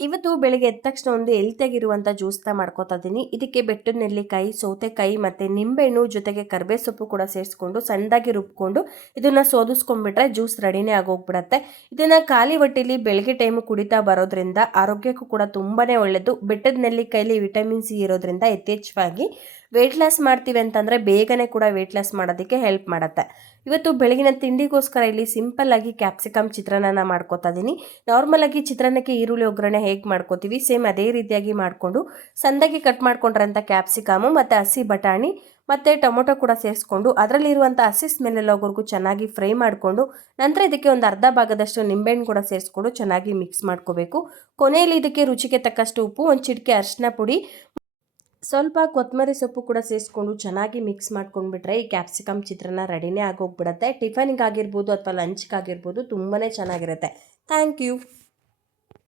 ಇವತ್ತು ಬೆಳಿಗ್ಗೆ ಎದ್ದ ತಕ್ಷಣ ಒಂದು ಹೆಲ್ತಿಯಾಗಿರುವಂಥ ಜ್ಯೂಸ್ನ ಮಾಡ್ಕೊತಾ ಇದ್ದೀನಿ. ಇದಕ್ಕೆ ಬೆಟ್ಟದ ನೆಲ್ಲಿಕಾಯಿ, ಸೌತೆಕಾಯಿ ಮತ್ತು ನಿಂಬೆಹಣ್ಣು ಜೊತೆಗೆ ಕರಿಬೇವು ಸೊಪ್ಪು ಕೂಡ ಸೇರಿಸ್ಕೊಂಡು ಸಣ್ಣದಾಗಿ ರುಬ್ಕೊಂಡು ಇದನ್ನು ಸೋದಿಸ್ಕೊಂಡ್ಬಿಟ್ರೆ ಜ್ಯೂಸ್ ರೆಡಿನೇ ಆಗೋಗ್ಬಿಡತ್ತೆ. ಇದನ್ನು ಖಾಲಿ ಹೊಟ್ಟೆಲಿ ಬೆಳಗ್ಗೆ ಟೈಮು ಕುಡಿತಾ ಬರೋದ್ರಿಂದ ಆರೋಗ್ಯಕ್ಕೂ ಕೂಡ ತುಂಬಾ ಒಳ್ಳೆಯದು. ಬೆಟ್ಟದ ನೆಲ್ಲಿಕಾಯಲ್ಲಿ ವಿಟಮಿನ್ ಸಿ ಇರೋದ್ರಿಂದ ಯಥೇಚ್ಛವಾಗಿ ವೆಯ್ಟ್ ಲಾಸ್ ಮಾಡ್ತೀವಿ ಅಂತಂದರೆ ಬೇಗನೆ ಕೂಡ ವೆಯ್ಟ್ ಲಾಸ್ ಮಾಡೋದಕ್ಕೆ ಹೆಲ್ಪ್ ಮಾಡುತ್ತೆ. ಇವತ್ತು ಬೆಳಗಿನ ತಿಂಡಿಗೋಸ್ಕರ ಇಲ್ಲಿ ಸಿಂಪಲ್ ಆಗಿ ಕ್ಯಾಪ್ಸಿಕಮ್ ಚಿತ್ರಾನ್ನ ಮಾಡ್ಕೊತಾ ಇದ್ದೀನಿ. ನಾರ್ಮಲ್ ಆಗಿ ಚಿತ್ರಾನ್ನಕ್ಕೆ ಈರುಳ್ಳಿ ಒಗ್ಗರಣೆ ಹೇಗೆ ಮಾಡ್ಕೋತೀವಿ ಸೇಮ್ ಅದೇ ರೀತಿಯಾಗಿ ಮಾಡಿಕೊಂಡು ಸಣ್ಣದಾಗಿ ಕಟ್ ಮಾಡ್ಕೊಂಡ್ರಂಥ ಕ್ಯಾಪ್ಸಿಕಮು ಮತ್ತು ಹಸಿ ಬಟಾಣಿ ಮತ್ತು ಟೊಮೊಟೊ ಕೂಡ ಸೇರಿಸ್ಕೊಂಡು ಅದರಲ್ಲಿರುವಂಥ ಹಸಿ ಸ್ಮೆಲ್ ಎಲ್ಲೋವರೆಗೂ ಚೆನ್ನಾಗಿ ಫ್ರೈ ಮಾಡಿಕೊಂಡು ನಂತರ ಇದಕ್ಕೆ ಒಂದು ಅರ್ಧ ಭಾಗದಷ್ಟು ನಿಂಬೆಹಣ್ಣು ಕೂಡ ಸೇರಿಸ್ಕೊಂಡು ಚೆನ್ನಾಗಿ ಮಿಕ್ಸ್ ಮಾಡ್ಕೋಬೇಕು. ಕೊನೆಯಲ್ಲಿ ಇದಕ್ಕೆ ರುಚಿಗೆ ತಕ್ಕಷ್ಟು ಉಪ್ಪು, ಒಂದು ಚಿಟಿಕೆ ಅರಿಶಿನ ಪುಡಿ, ಸ್ವಲ್ಪ ಕೊತ್ತಂಬರಿ ಸೊಪ್ಪು ಕೂಡ ಸೇರಿಸ್ಕೊಂಡು ಚೆನ್ನಾಗಿ ಮಿಕ್ಸ್ ಮಾಡ್ಕೊಂಡ್ಬಿಟ್ರೆ ಈ ಕ್ಯಾಪ್ಸಿಕಮ್ ಚಿತ್ರಾನ್ನ ರೆಡಿನೇ ಆಗೋಗ್ಬಿಡುತ್ತೆ. ಟಿಫನ್ಗಾಗಿರ್ಬೋದು ಅಥವಾ ಲಂಚ್ಗಾಗಿರ್ಬೋದು ತುಂಬಾ ಚೆನ್ನಾಗಿರುತ್ತೆ. Thank you.